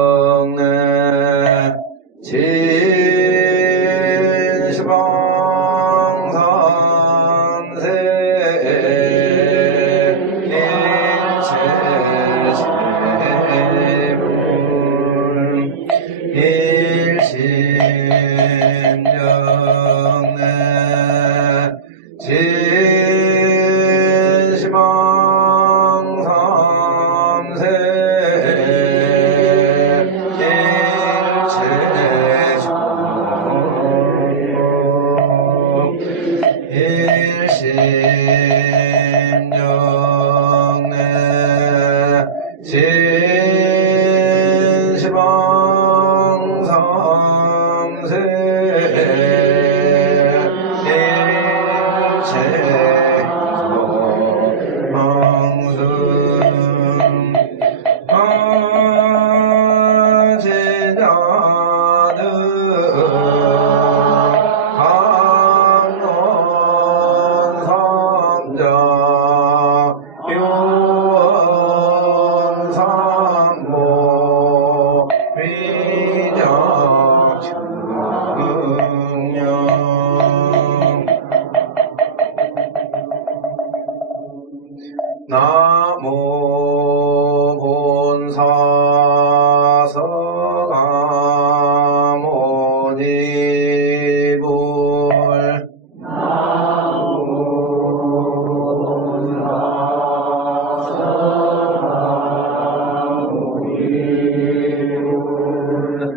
일심정내 진시방삼세 일체제불 일심정내 나무 본사서가모니불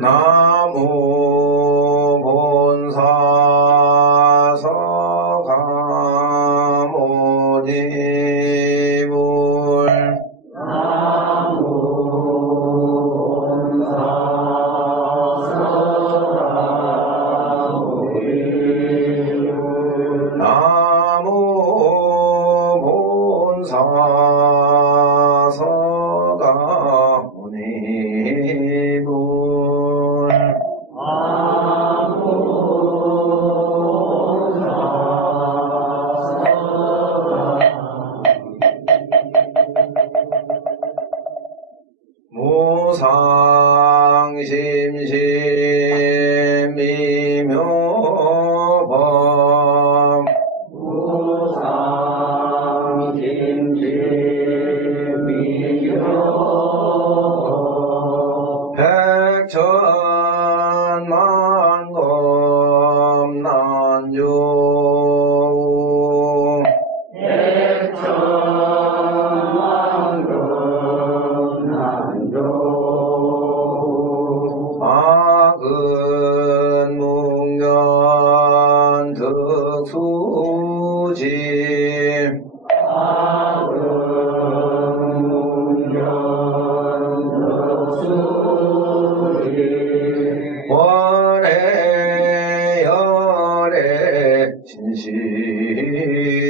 나무 본사서가모니불 나무 본사서가모니불 무상심심미묘법 백천만검난조 악은 묵년 득수지 월에 열에 진실은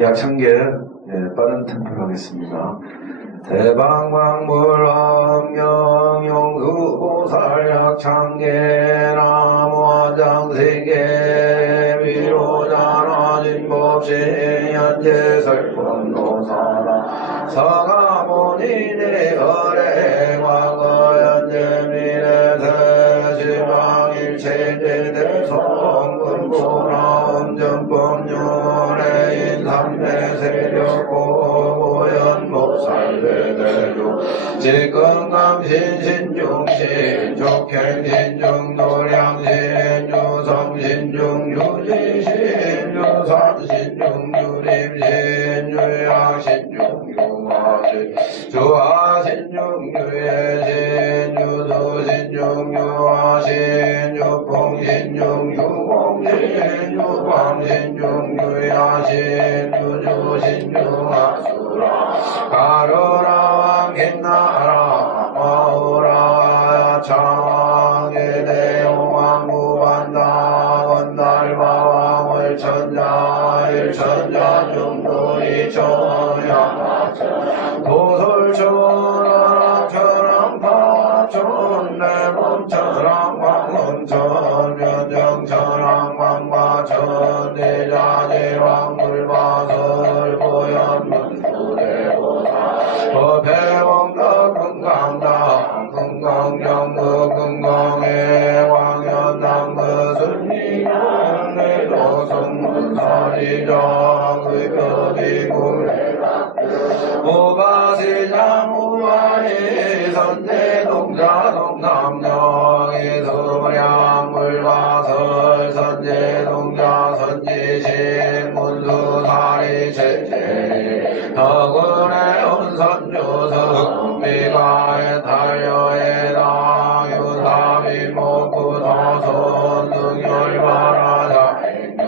약창계 빠른 템포로 하겠습니다. 대방광불엄경 용수보살약 참계나무 화장세계 위로자나 진법신 현재설법노사라 사가모니네 거래 과거 현재 미래세 시방일체제대 성근보라 음전법률의 인삼매세력고 보현모살대대조 직건강신신중신 족행신중노량신 유성신중 유지신 유산신중 유림신 유양신중 유화신 주화신중 유예신 유수신중 유화신 유풍신중 유공신 유광신중 유야신 유주신 유하수라 가로라 왕긴나라 마우라 창왕의 대용왕 무반다 건달바왕 월천자 일천자 중도 이천야 도솔천 천왕파천 내범천왕 광원천 변정천왕 광과천 대자재왕 물바설 보현문수대보사 법회공덕 금강당 금강경덕 금강의 왕연당그 순리공 내도성문사리정 의표지구례각 무바시장 무아리 선제동자동 남령이 수무량 물바설 선제동자 선지신 문수사리 제제 덕운의 운선주석 미가의 달려의 당유사비 목구사선 능열바라자 행요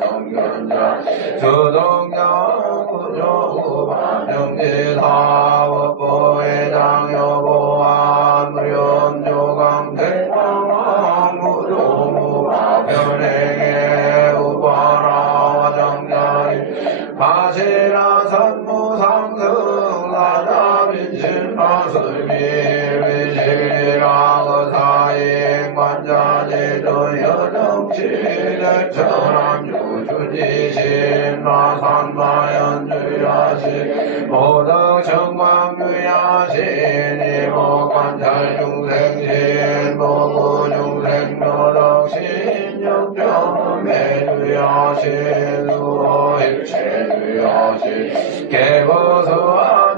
성견자 주동경 구조구반 정지사법보회장 여보안 무련조강 대방왕 무조무바 변행의 우바라 정자리 바시라 선무상승 사자민신마슬미 위시라 사행 관자지도 여정치대 천안유주지신 마산마연주야신 모덕정광유야신 이목관찰중생신 모구중생묘덕신 역정매주야신 수호일체주야신 개보수안주야신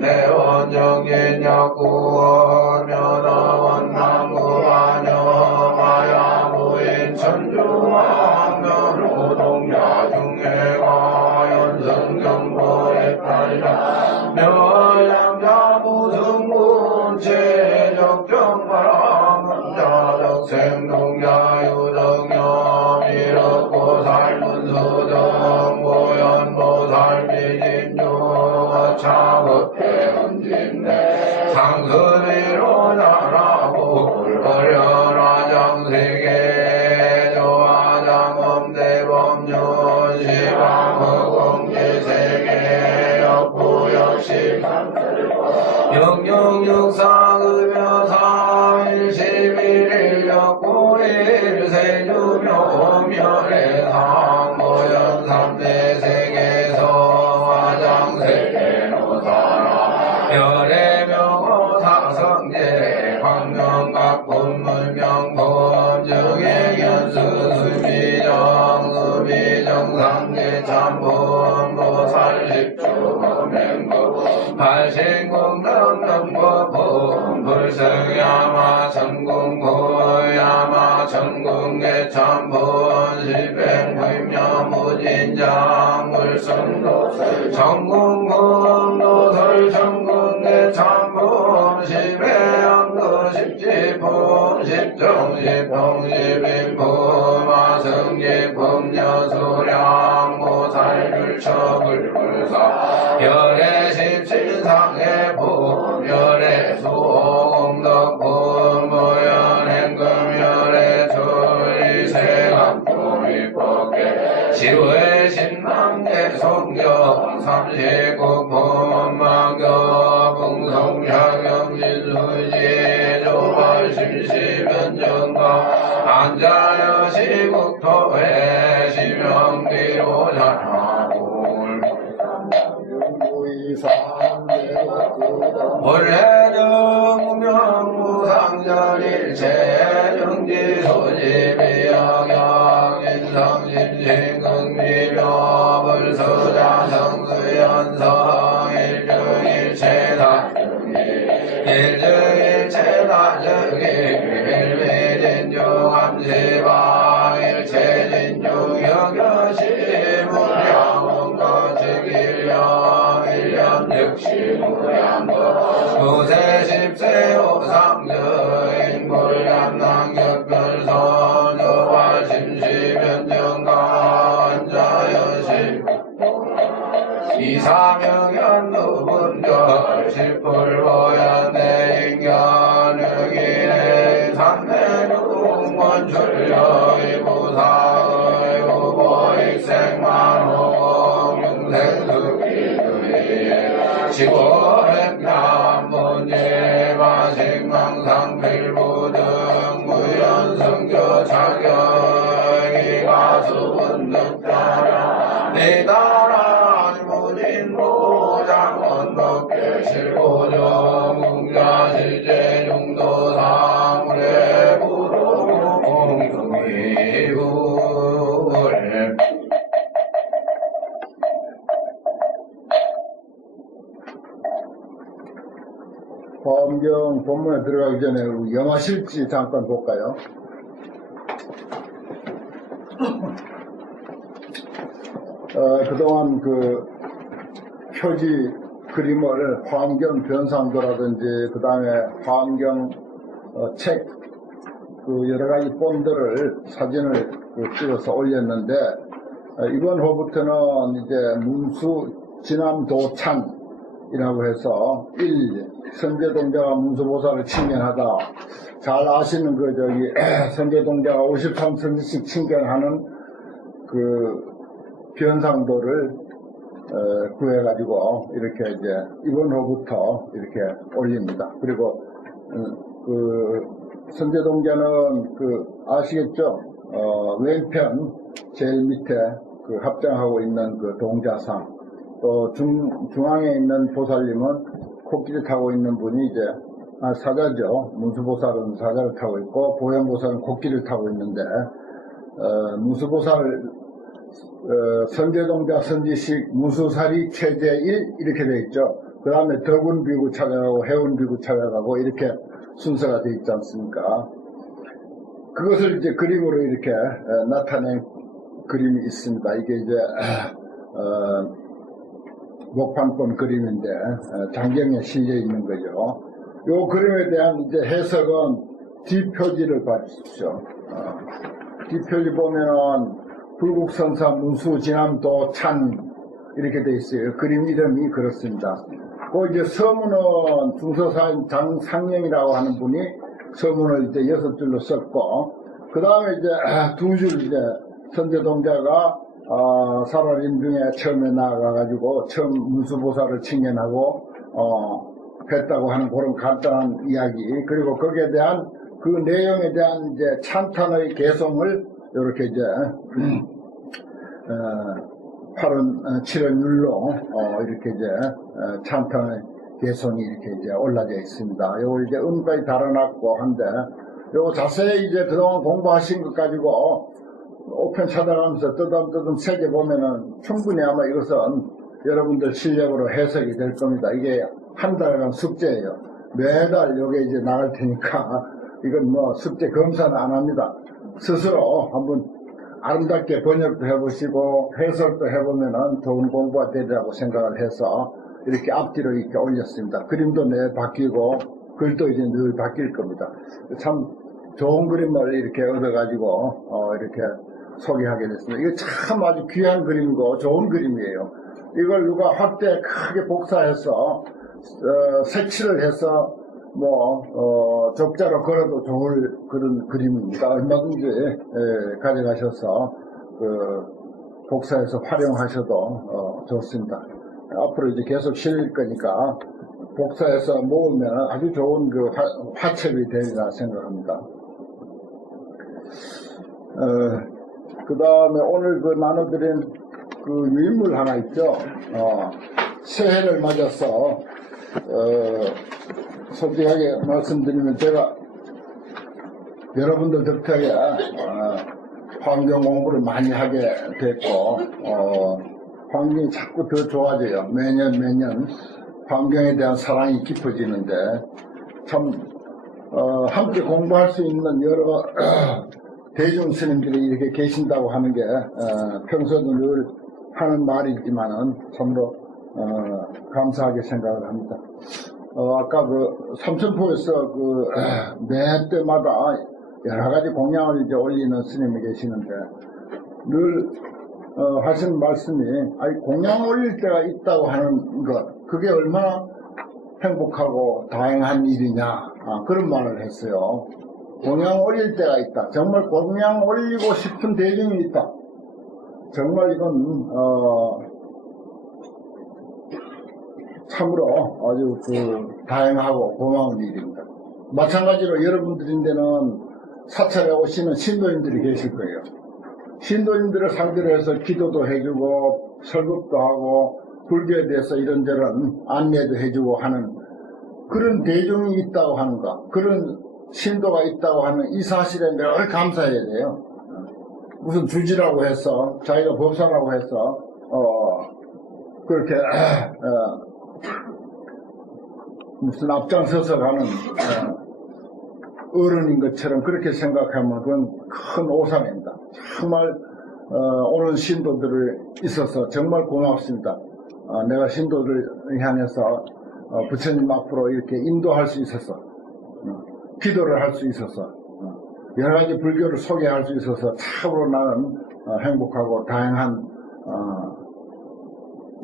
대원정인약구원 면허원 남구반여마야무인 천주왕면우동야중해가 연승정보에 따리라 멸량자무승군 제적정바람문자적 생동자유덕녀 미륵고 살문수정 보현보살비진주 차급대은진내 상수위로 나라고 불거려라 장세계 조화장엄대법륜 시방허공지세계 역부역시 영영육사급여 3일 11일 역구일 세주묘멸의 상보연 3대 세계서 화장세계 노사라 열애명호 사성제 광명각 본문명품 정액연수 수비정 수비정상제 참본보살십주 범행부 발신공덕명법품 불성야마 천궁고야마 천궁의 참본 시백무임여무진장 물성도 천궁공도설 천궁의 참본 시배양도 십지품 십정십통 십인품 마성지품 여수량 모살불처불불사 열의 십칠상의 품 열의 수공덕품 모연행금 열의 출이세간품 입법계 시의 신망계 성경 삼십구품 육토에 시명뒤로 전하고 원래정무명무상전일체 정지소지비영영인성진진극미묘불서자성수연성 일정일체다정이 일미진중암시방 일체진중여겨시무량원거측일령 일념즉시무량거 무세십세 옥상저 인물감낭격별선 여발심시변정가원자여시 이사명연누분별 십불보연내인견흑인의 산내중원출려이부사의 우보익생만홍 융생숙기주의 시고백남문예마식망상필부등 무연성교 자격이 가수분득자라 니다라 무진무장원덕계 실고정 웅자실제 중도사물의 부동공유미불 화엄경 본문에 들어가기 전에 우리 영화실지 잠깐 볼까요? 그동안 그 표지 그림을 화엄경 변상도라든지 그 다음에 화엄경 책 그 여러가지 본들을 사진을 찍어서 올렸는데 이번 호부터는 이제 문수 진암도찬이라고 해서 1. 선제동자가 문수보살을 칭견하다. 잘 아시는 그 선제동자가 53선지씩 칭견하는 그 변상도를 구해가지고 이렇게 이제 이번 호부터 이렇게 올립니다. 그리고 그 선제동자는 그 아시겠죠? 왼편 제일 밑에 그 합장하고 있는 그 동자상, 또 중앙에 있는 보살님은 코끼리 타고 있는 분이 이제 사자죠. 문수보살은 사자를 타고 있고 보현보살은 코끼리를 타고 있는데 문수보살 선제동자 선지식 문수사리 체제 1 이렇게 되어 있죠. 그 다음에 덕운비구 찾아가고 해운비구 찾아가고 이렇게 순서가 되어 있지 않습니까? 그것을 이제 그림으로 이렇게 나타낸 그림이 있습니다. 이게 이제 목판본 그림인데 장경에 실려 있는 거죠. 이 그림에 대한 이제 해석은 뒷표지를 봐주십시오. 뒷표지 보면은 불국선사 문수 진암도 찬 이렇게 돼 있어요. 그림 이름이 그렇습니다. 그 이제 서문은 중서사인 장상령이라고 하는 분이 서문을 이제 6줄로 썼고, 그 다음에 이제 2줄 이제 선제동자가 살아림 중에 처음에 나가가지고 처음 문수보살을 칭견하고 뵀다고 하는 그런 간단한 이야기, 그리고 거기에 대한 그 내용에 대한 이제 찬탄의 개성을 이렇게 이제 8원, 7원 율로 이렇게 이제 찬탄의 개성이 이렇게 이제 올라져 있습니다. 요걸 이제 음까지 달아놨고 한데, 요거 자세히 이제 그동안 공부하신 것 가지고 5편 찾아가면서 뜨듬뜨듬 새겨 보면은 충분히 아마 이것은 여러분들 실력으로 해석이 될 겁니다. 이게 한 달간 숙제예요. 매달 요게 이제 나갈 테니까 이건 뭐 숙제 검사는 안 합니다. 스스로 한번 아름답게 번역도 해보시고 해석도 해보면은 좋은 공부가 되리라고 생각을 해서 이렇게 앞뒤로 이렇게 올렸습니다. 그림도 내 바뀌고 글도 이제 늘 바뀔 겁니다. 참 좋은 그림을 이렇게 얻어가지고 이렇게 소개하게 됐습니다. 이거 참 아주 귀한 그림이고 좋은 그림이에요. 이걸 누가 확대 크게 복사해서 색칠을 해서 적자로 걸어도 좋을 그런 그림입니다. 얼마든지 가져가셔서 복사해서 활용하셔도 좋습니다. 앞으로 이제 계속 실릴 거니까 복사해서 모으면 아주 좋은 그 화첩이 되리라 생각합니다. 그 다음에 오늘 그 나눠드린 그 유인물 하나 있죠. 새해를 맞아서, 솔직하게 말씀드리면 제가 여러분들 덕택에 환경 공부를 많이 하게 됐고, 환경이 자꾸 더 좋아져요. 매년 환경에 대한 사랑이 깊어지는데, 참, 함께 공부할 수 있는 여러 대중 스님들이 이렇게 계신다고 하는 게, 평소에도 늘 하는 말이지만은 참으로, 감사하게 생각을 합니다. 아까 그 삼천포에서 매 때마다 여러 가지 공양을 이제 올리는 스님이 계시는데, 늘, 하시는 말씀이, 공양 올릴 때가 있다고 하는 것, 그게 얼마나 행복하고 다행한 일이냐, 그런 말을 했어요. 공양 올릴 때가 있다. 정말 공양 올리고 싶은 대중이 있다. 정말 이건, 참으로 아주 다행하고 고마운 일입니다. 마찬가지로 여러분들인데는 사찰에 오시는 신도님들이 계실 거예요. 신도님들을 상대로 해서 기도도 해주고 설법도 하고 불교에 대해서 이런저런 안내도 해주고 하는 그런 대중이 있다고 하는가, 그런 신도가 있다고 하는 이 사실에 늘 감사해야 돼요. 무슨 주지라고 해서, 자기가 법사라고 해서 그렇게 무슨 앞장서서 가는 어른인 것처럼 그렇게 생각하면 그건 큰 오산입니다. 정말 오는 신도들을 있어서 정말 고맙습니다. 내가 신도를 향해서 부처님 앞으로 이렇게 인도할 수 있어서, 기도를 할 수 있어서, 여러 가지 불교를 소개할 수 있어서 참으로 나는 행복하고 다양한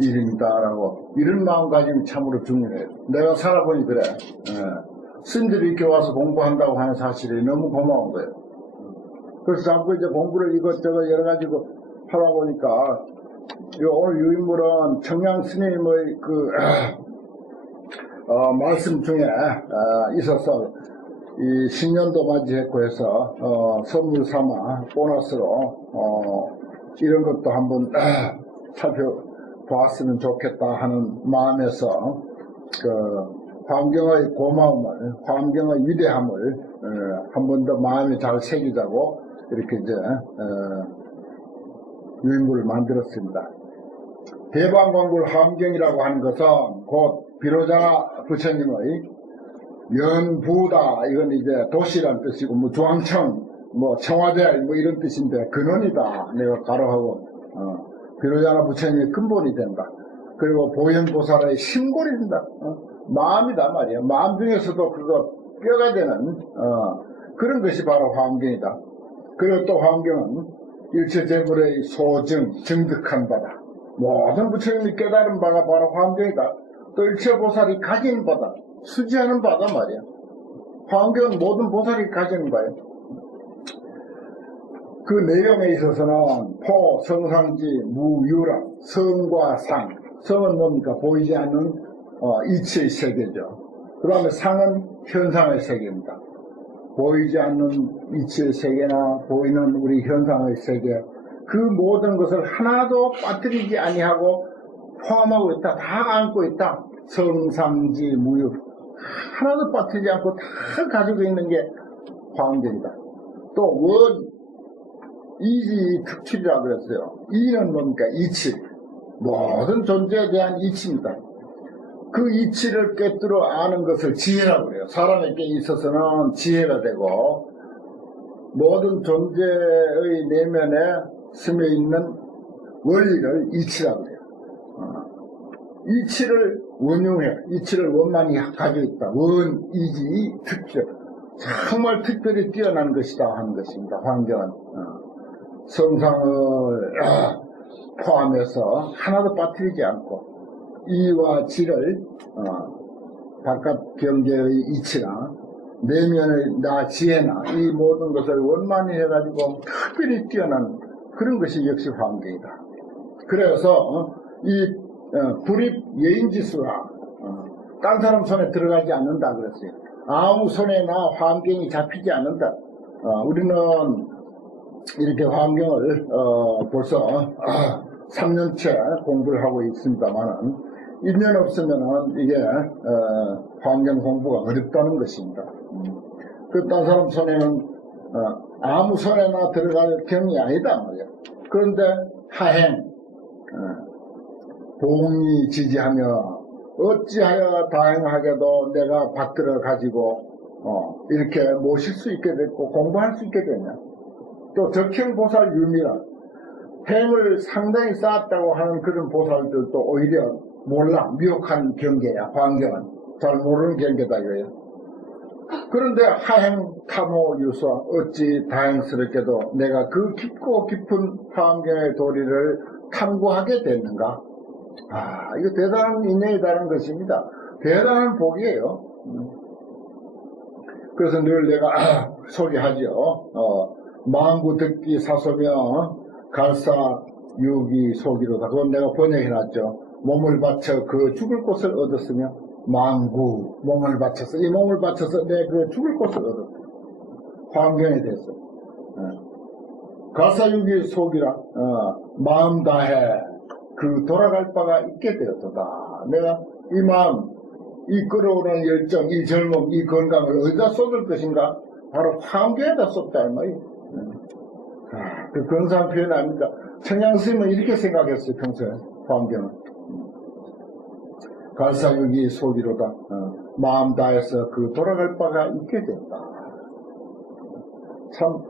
일입니다라고, 이런 마음가짐이 참으로 중요해요. 내가 살아보니 그래. 스님들이 이렇게 와서 공부한다고 하는 사실이 너무 고마운 거예요. 그래서 자꾸 이제 공부를 이것저것 여러 가지 하다 보니까, 오늘 유인물은 청양 스님의 말씀 중에 있어서 이 신년도 맞이했고 해서 선물 삼아 보너스로 이런 것도 한번 살펴보았으면 좋겠다 하는 마음에서 환경의 고마움을, 환경의 위대함을 한 번 더 마음에 잘 새기자고 이렇게 이제 유인물을 만들었습니다. 대방광불 함경이라고 하는 것은 곧 비로자 부처님의 연부다, 이건 이제 도시란 뜻이고, 뭐 중앙청, 뭐 청와대, 뭐 이런 뜻인데 근원이다. 내가 가로하고 비로자나 부처님의 근본이 된다. 그리고 보현보살의 심골이 된다. 마음이다 말이야. 마음 중에서도 그거 뼈가 되는 그런 것이 바로 환경이다. 그리고 또 환경은 일체재물의 소증, 증득한 바다. 모든 부처님이 깨달은 바가 바로 환경이다. 또 일체보살이 가진 바다, 수지하는 바다 말이야. 환경은 모든 보살이 가지는 바예요. 그 내용에 있어서는 포, 성상지, 무유라, 성과 상. 성은 뭡니까? 보이지 않는 이치의 세계죠. 그 다음에 상은 현상의 세계입니다. 보이지 않는 이치의 세계나 보이는 우리 현상의 세계, 그 모든 것을 하나도 빠뜨리지 아니하고 포함하고 있다. 다 안고 있다. 성상지, 무유. 하나도 빠뜨리지 않고 다 가지고 있는 게 환경이다. 또 원, 이지 특출이라고 그랬어요. 이는 뭡니까? 이치. 모든 존재에 대한 이치입니다. 그 이치를 꿰뚫어 아는 것을 지혜라고 그래요. 사람에게 있어서는 지혜가 되고, 모든 존재의 내면에 스며 있는 원리를 이치라고 그래요. 이치를 원흉해. 이치를 원만히 가지고 있다. 원, 이지, 특별. 정말 특별히 뛰어난 것이다 하는 것입니다. 환경은. 성상을 포함해서 하나도 빠뜨리지 않고, 이와 지를 바깥 경계의 이치나 내면의 나 지혜나 이 모든 것을 원만히 해가지고 특별히 뛰어난 그런 것이 역시 환경이다. 그래서 이 불입 예인지수라 딴 사람 손에 들어가지 않는다 그랬어요. 아무 손에나 환경이 잡히지 않는다. 우리는 이렇게 환경을 벌써 3년째 공부를 하고 있습니다만은 1년 없으면은 이게 환경 공부가 어렵다는 것입니다. 그딴 사람 손에는 아무 손에나 들어갈 경이 아니다 말이야. 그런데 하행, 봉이 지지하며 어찌하여 다행하게도 내가 받들어 가지고 이렇게 모실 수 있게 됐고 공부할 수 있게 되냐. 또 적행보살 유미라 행을 상당히 쌓았다고 하는 그런 보살들도 오히려 몰라. 미혹한 경계야. 환경은 잘 모르는 경계다 이거예요. 그런데 하행 탐호 유서 어찌 다행스럽게도 내가 그 깊고 깊은 환경의 도리를 탐구하게 됐는가. 이거 대단한 인연이다는 것입니다. 대단한 복이에요. 그래서 늘 내가 소개하죠. 망구 듣기 사소며 갈사 유기 소기로다. 그건 내가 번역해놨죠. 몸을 바쳐 그 죽을 곳을 얻었으며 망구 몸을 바쳐서 이 몸을 바쳐서 내 그 죽을 곳을 얻었다. 환경에 대해서 갈사 유기 소기라 마음 다해 그 돌아갈 바가 있게 되었다. 내가 이 마음, 이 끌어오는 열정, 이 젊음, 이 건강을 어디다 쏟을 것인가? 바로 환경에다 쏟다 이 말이에요. 그 근사한 표현 아닙니까? 청양스님은 이렇게 생각했어요. 평소에 환경은 갈사육이 소기로다. 마음 다해서 그 돌아갈 바가 있게 된다. 참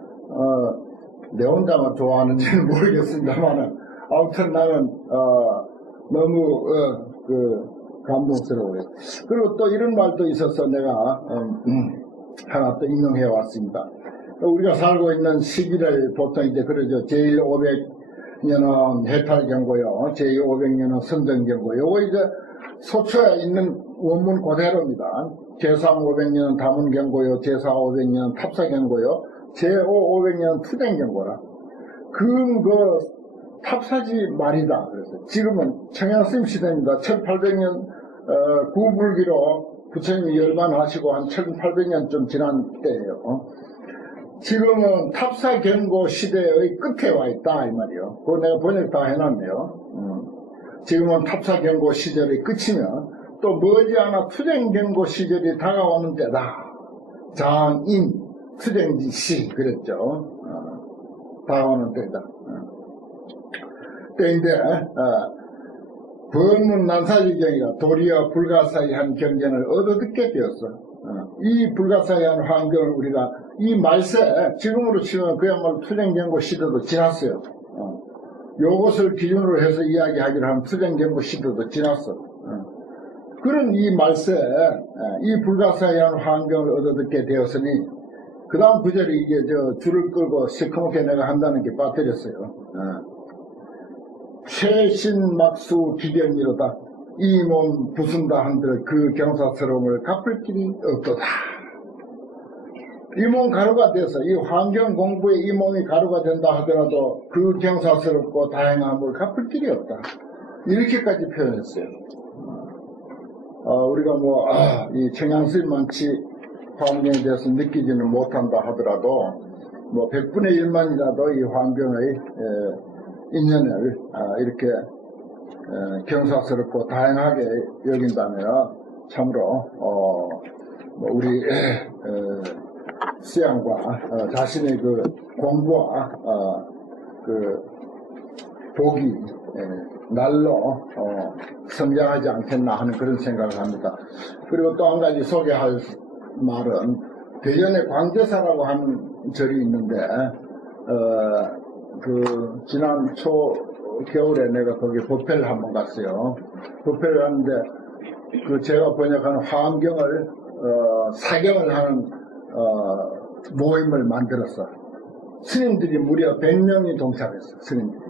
내 혼자만 좋아하는지는 모르겠습니다만은 아무튼 나는 너무 감동스러워요. 그리고 또 이런 말도 있어서 내가 하나 또 인용해 왔습니다. 우리가 살고 있는 시기를 보통 이제 그러죠. 제1 500년은 해탈경고요. 제2 500년은 선정경고. 요거 이제 소초에 있는 원문 그대로입니다. 제3 500년은 다문경고요. 제4 500년은 탑사경고요. 제5 500년은 투쟁경고라. 그 탑사지 말이다. 그래서 지금은 청양스님 시대입니다. 1800년 구불기로 부처님이 열반하시고 한 1800년쯤 지난 때예요. 지금은 탑사경고 시대의 끝에 와 있다 이 말이요. 그거 내가 번역 다 해놨네요. 지금은 탑사경고 시절이 끝이면 또 머지않아 투쟁경고 시절이 다가오는 때다. 장인 투쟁지시 그랬죠. 다가오는 때다. 때인데 법문 난사지경이라 도리와 불가사의한 경전을 얻어듣게 되었어. 이 불가사의한 환경을 우리가 이 말세 지금으로 치면 그야말로 투쟁경고 시대도 지났어요. 요것을 기준으로 해서 이야기하기로 하는 투쟁경고 시대도 지났어. 그런 이 말세 이 불가사의한 환경을 얻어듣게 되었으니 그 다음 구절이 이게 줄을 끌고 시커멓게 내가 한다는 게 빠뜨렸어요. 최신막수 기경이로다. 이 몸 부순다 한들 그 경사스러움을 갚을 길이 없도다. 이 몸 가루가 돼서 이 환경 공부에 이 몸이 가루가 된다 하더라도 그 경사스럽고 다행함을 갚을 길이 없다. 이렇게까지 표현했어요. 우리가 이 청양스님만치 환경에 대해서 느끼지는 못한다 하더라도 100분의 1만이라도 이 환경의 인연을 이렇게 경사스럽고 다양하게 여긴다면 참으로 우리 수양과 자신의 그 공부와 그 복이 날로 성장하지 않겠나 하는 그런 생각을 합니다. 그리고 또 한 가지 소개할 말은 대전에 광대사라고 하는 절이 있는데 지난 겨울에 내가 거기 법회를 한번 갔어요. 법회를 하는데 제가 번역하는 환경을 사경을 하는 모임을 만들었어. 스님들이 무려 100명이 동참했어. 스님들이.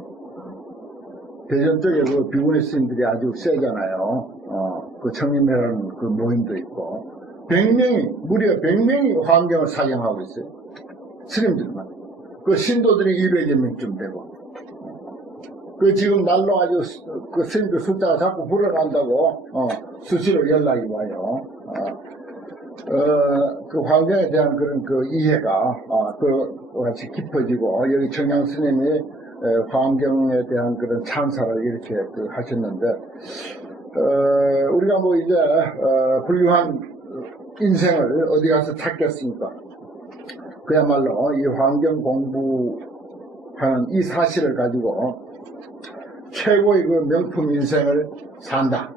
대전 쪽에 그 비구니 스님들이 아주 세잖아요. 그 청림회라는 그 모임도 있고 100명이 무려 100명이 환경을 사경하고 있어요. 스님들만. 그 신도들이 200여 명쯤 되고. 지금 날로 아주 그 스님들 숫자가 자꾸 불어난다고 수시로 연락이 와요. 그 환경에 대한 그런 그 이해가 그 같이 깊어지고 여기 청양 스님이 환경에 대한 그런 찬사를 이렇게 그 하셨는데 우리가 뭐 이제 훌륭한 인생을 어디 가서 찾겠습니까? 그야말로 이 환경 공부하는 이 사실을 가지고 최고의 그 명품 인생을 산다.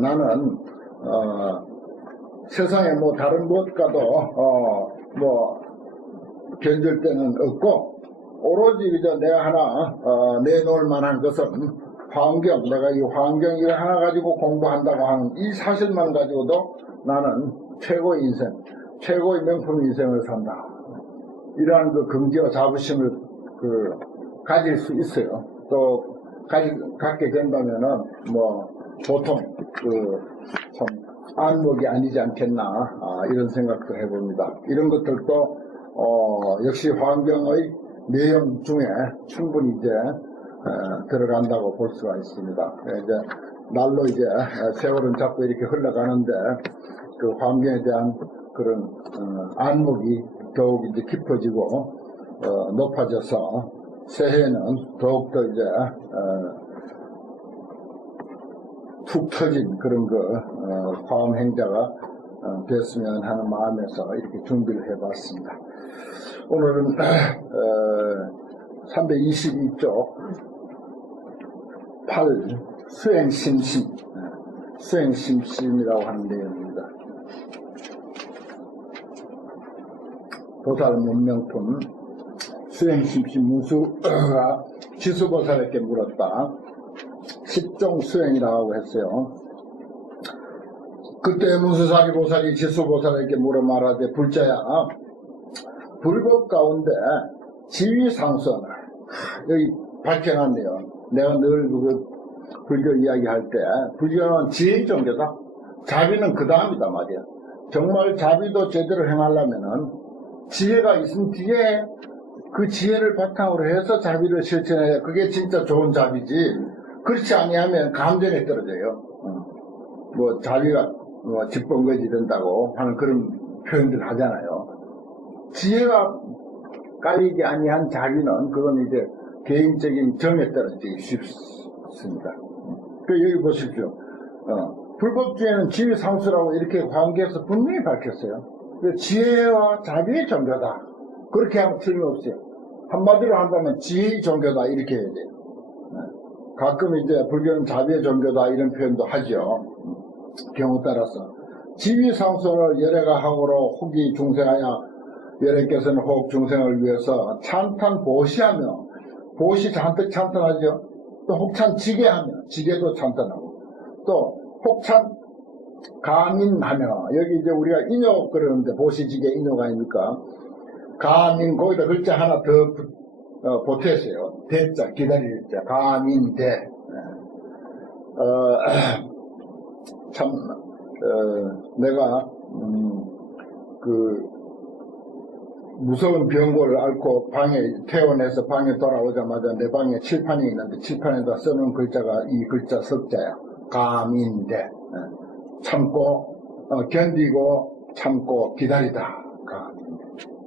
나는 세상에 뭐 다른 무엇과도 뭐 견줄 데는 없고 오로지 그저 내가 하나 내놓을 만한 것은 환경, 내가 이 환경 이거 하나 가지고 공부한다고 하는 이 사실만 가지고도 나는 최고의 인생, 최고의 명품 인생을 산다. 이러한 그 긍지와 자부심을 가질 수 있어요. 또 갖게 된다면은 뭐 보통 참 안목이 아니지 않겠나 이런 생각도 해봅니다. 이런 것들도 역시 환경의 내용 중에 충분히 이제 들어간다고 볼 수가 있습니다. 이제 날로 이제 세월은 자꾸 이렇게 흘러가는데 그 환경에 대한 그런 안목이 더욱 이제 깊어지고 높아져서 새해에는 더욱더 이제 툭 터진 그런 화엄 행자가 됐으면 하는 마음에서 이렇게 준비를 해봤습니다. 오늘은 322쪽 8 수행심심이라고 하는 내용입니다. 보살 문명품 수행심심 무수가 지수보살에게 물었다. 10종 수행이라고 했어요. 그때 무수사리 보살이 지수보살에게 물어 말하되 불자야 불법 가운데 지위상선을 여기 밝혀놨네요. 내가 늘 불교 이야기할 때 불교는 지혜의 종교다. 자비는 그 다음이다 말이야. 정말 자비도 제대로 행하려면은 지혜가 있은 뒤에 그 지혜를 바탕으로 해서 자비를 실천해야 그게 진짜 좋은 자비지. 그렇지 아니하면 감정에 떨어져요. 뭐 자비가 뭐 집번거지 된다고 하는 그런 표현들 하잖아요. 지혜가 깔리지 아니한 자비는 그건 이제 개인적인 정에 떨어지기 쉽습니다. 여기 보십시오. 불법주의는 지위상수라고 이렇게 관계에서 분명히 밝혔어요. 지혜와 자비의 종교다. 그렇게 하면 틀림없어요. 한마디로 한다면 지혜의 종교다 이렇게 해야 돼요. 가끔 이제 불교는 자비의 종교다 이런 표현도 하죠. 경우 따라서 지위상수를 열애가 하고로 혹이 중생하여 열애께서는 혹 중생을 위해서 찬탄 보시하며 보시 잔뜩 찬탄하죠. 또 혹찬 지게하며 지게도 찬탄하고 또 혹찬 가민하며 여기 이제 우리가 인욕 그러는데 보시지게 인욕 아닙니까? 가민 거기다 글자 하나 더 보태세요. 대자 기다릴 자 가민대. 참 내가 무서운 병고를 앓고 방에 퇴원해서 방에 돌아오자마자 내 방에 칠판이 있는데 칠판에다 써놓은 글자가 이 글자 석자야. 가민대. 참고 견디고 참고 기다리다. 가민대.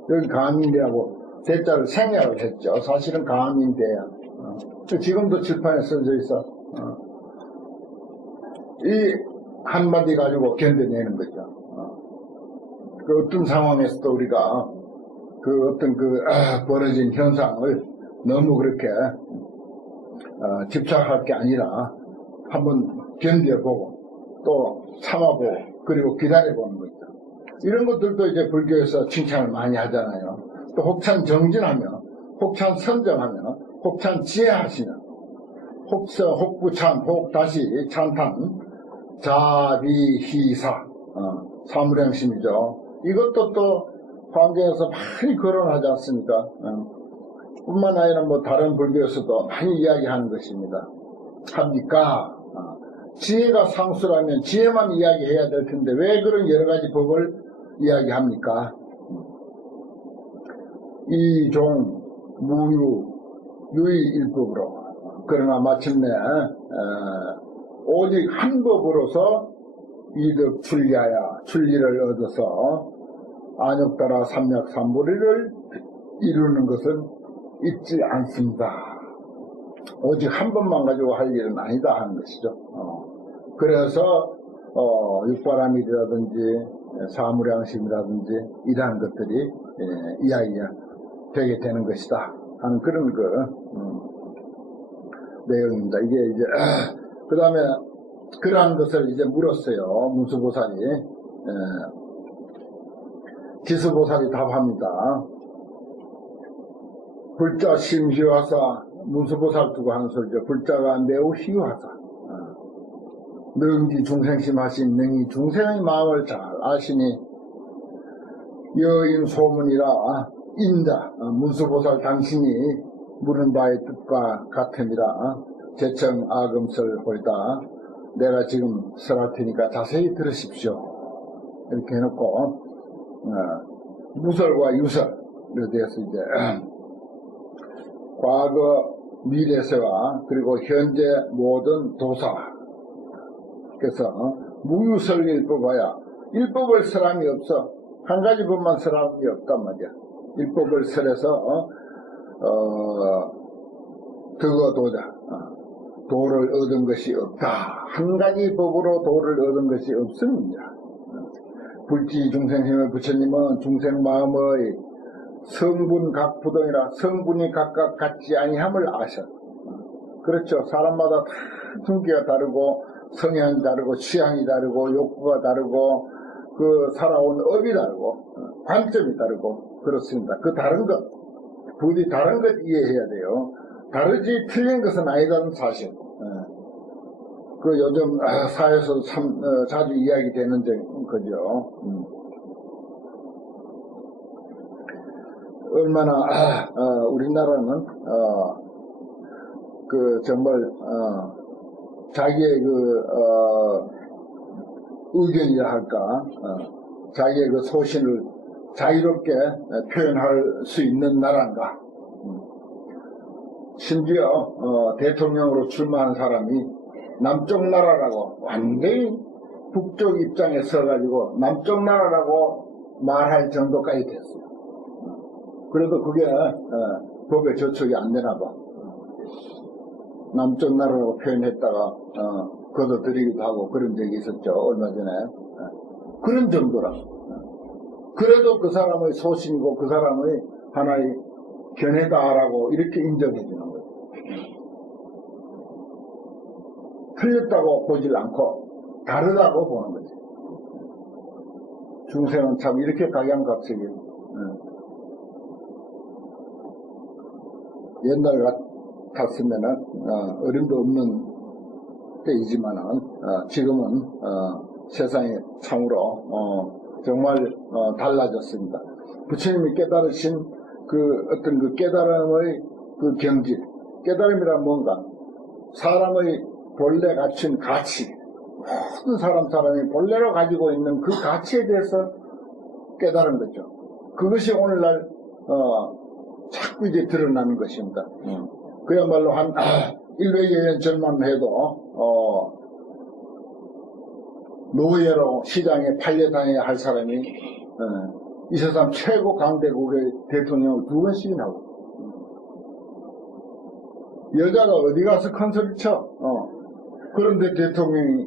여기 가민대하고 대자를 생략을 했죠. 사실은 가민대야. 지금도 칠판에 써져 있어. 이 한마디 가지고 견뎌내는 거죠. 그 어떤 상황에서도 우리가 어떤 벌어진 현상을 너무 그렇게 집착할 게 아니라 한번 견뎌보고 또 참아보고 그리고 기다려보는 거죠. 이런 것들도 이제 불교에서 칭찬을 많이 하잖아요. 또 혹찬 정진하며 혹찬 선정하며 혹찬 지혜하시며 혹부찬 혹 다시 찬탄 자비희사 사무량심이죠. 이것도 또 환경에서 많이 거론하지 않습니까? 뿐만 아니라 뭐 다른 불교에서도 많이 이야기하는 것입니다. 합니까? 지혜가 상수라면 지혜만 이야기해야 될 텐데 왜 그런 여러 가지 법을 이야기합니까? 이종 무유 유의일법으로 그러나 마침내 오직 한 법으로서 이득 출리하야 출리를 얻어서 안욕따라 삼약삼보리를 이루는 것은 있지 않습니다. 오직 한 번만 가지고 할 일은 아니다 하는 것이죠. 그래서 육바람일이라든지 사무량심이라든지 이러한 것들이 이야기가 되게 되는 것이다 하는 그런 내용입니다. 이게 이제 그 다음에 그러한 것을 이제 물었어요. 문수보살이. 지수보살이 답합니다. 불자 심희화사, 문수보살 두고 하는 소리죠. 불자가 매우 희화사. 능지 중생심 하신 능히 중생의 마음을 잘 아시니 여인 소문이라 인자 문수보살 당신이 물은 바의 뜻과 같음이라 제청 아금설 홀다 내가 지금 설할 테니까 자세히 들으십시오. 이렇게 해놓고 무설과 유설에 대해서 이제 과거 미래세와 그리고 현재 모든 도사 그래서 무유설 일법하야 일법을 설함이 없어 한 가지 법만 설함이 없단 말이야. 일법을 설해서 득어도자 도를 얻은 것이 없다. 한 가지 법으로 도를 얻은 것이 없습니다. 불지 중생심의 부처님은 중생 마음의 성분 각부동이라 성분이 각각 같지 아니함을 아셔. 그렇죠. 사람마다 다 성기가 다르고 성향이 다르고 취향이 다르고 욕구가 다르고 그 살아온 업이 다르고 관점이 다르고 그렇습니다. 그 다른 것 부디 다른 것 이해해야 돼요. 다르지 틀린 것은 아니다는 사실. 그 요즘 사회에서 참 자주 이야기되는 거죠. 얼마나 우리나라는 그 정말 자기의 그 의견이라 할까 자기의 그 소신을 자유롭게 표현할 수 있는 나라인가. 심지어 대통령으로 출마한 사람이 남쪽 나라라고 완전히 북쪽 입장에 서가지고 남쪽 나라라고 말할 정도까지 됐어요. 그래도 그게 법에 저촉이 안 되나 봐. 남쪽 나라라고 표현했다가 걷어들이기도 하고 그런 적이 있었죠. 얼마 전에. 그런 정도라. 그래도 그 사람의 소신이고 그 사람의 하나의 견해다라고 이렇게 인정해 주는 거예요. 틀렸다고 보질 않고 다르다고 보는 거죠. 중생은 참 이렇게 각양각색이에요. 옛날 같았으면은 어림도 없는 때이지만은 지금은 세상이 참으로 정말 달라졌습니다. 부처님이 깨달으신 그 어떤 그 깨달음의 그 경지, 깨달음이란 뭔가 사람의 본래 갖춘 가치, 모든 사람이 본래로 가지고 있는 그 가치에 대해서 깨달은 거죠. 그것이 오늘날 자꾸 이제 드러나는 것입니다. 그야말로 한 100여 년 전만 해도 노예로 시장에 팔려다녀야 할 사람이 이 세상 최고 강대국의 대통령을 2번씩이나 하고 여자가 어디 가서 큰 소리 쳐. 그런데 대통령이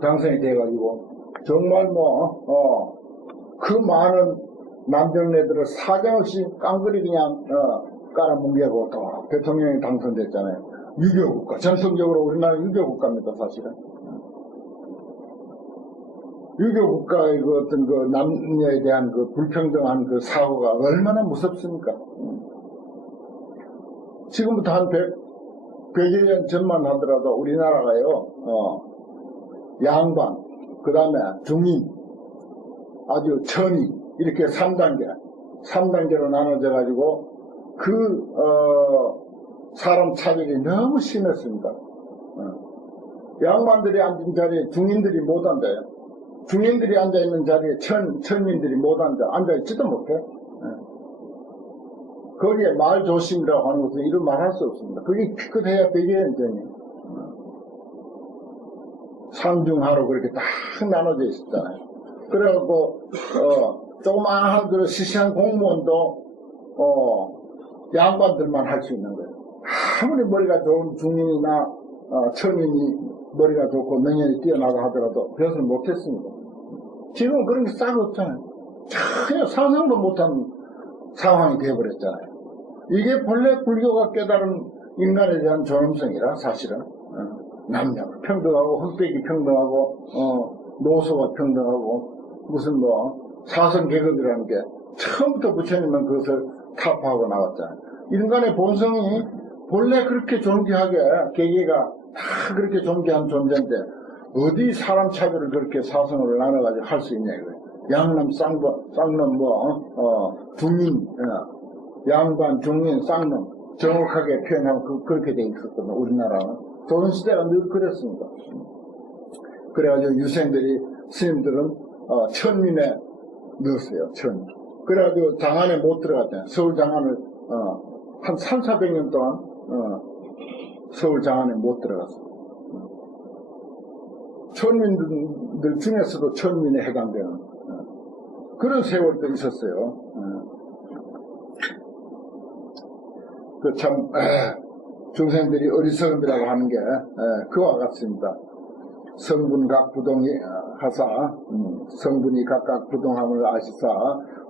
당선이 돼가지고 정말 그 많은 남정네들을 사정없이 깡그리 그냥 깔아뭉개고 또 대통령이 당선됐잖아요. 유교국가. 전통적으로 우리나라는 유교국가입니다, 사실은. 유교국가의 그 어떤 그 남녀에 대한 그 불평등한 그 사고가 얼마나 무섭습니까? 지금부터 한 100여 년 전만 하더라도 우리나라가요, 양반, 그 다음에 중인, 아주 천인, 이렇게 3단계로 나눠져가지고 사람 차별이 너무 심했습니다. 양반들이 앉은 자리에 중인들이 못 앉아요. 중인들이 앉아있는 자리에 천민들이 못 앉아있지도 못해. 거기에 말 조심이라고 하는 것은 이런 말 할 수 없습니다. 그게 피끗해야 100여 년 전이에요. 상중하로 그렇게 딱 나눠져 있었잖아요. 그래갖고 조그마한 그 시시한 공무원도 양반들만 할 수 있는 거예요. 아무리 머리가 좋은 중인이나 천인이 머리가 좋고 명예이 뛰어나다 하더라도 그것을 못했습니다. 지금은 그런 게 싹 없잖아요. 전혀 상상도 못한 상황이 되어버렸잖아요. 이게 본래 불교가 깨달은 인간에 대한 존엄성이라 사실은 남녀가 평등하고 흑백이 평등하고 노소가 평등하고 무슨 사선 계급이라는 게 처음부터 부처님은 그것을 타파하고 나왔잖아요. 인간의 본성이 본래 그렇게 존귀하게 계계가 다 그렇게 존귀한 존재인데 어디 사람 차별을 그렇게 사성을 나눠가지고 할 수 있냐 이거예요. 양남 쌍놈 중인 양반 중인 쌍놈 정확하게 표현하면 그렇게 돼 있었거든요. 우리나라는 조선시대가 늘 그랬습니다. 그래가지고 유생들이 스님들은 천민에 넣었어요. 천민. 그래가지고 장안에 못 들어갔잖아요. 서울 장안을 한 300~400년 동안 서울 장안에 못 들어갔어요. 천민들 중에서도 천민에 해당되는 그런 세월도 있었어요. 그 참 중생들이 어리석음이라고 하는 게 그와 같습니다. 성분각 부동이 하사 성분이 각각 부동함을 아시사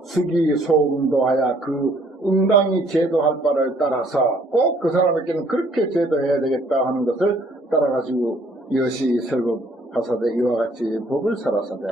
수기 소응도하야 그 응당이 제도할 바를 따라서 꼭 그 사람에게는 그렇게 제도해야 되겠다 하는 것을 따라가지고 여시 설법 하사대 이와 같이 법을 설하사대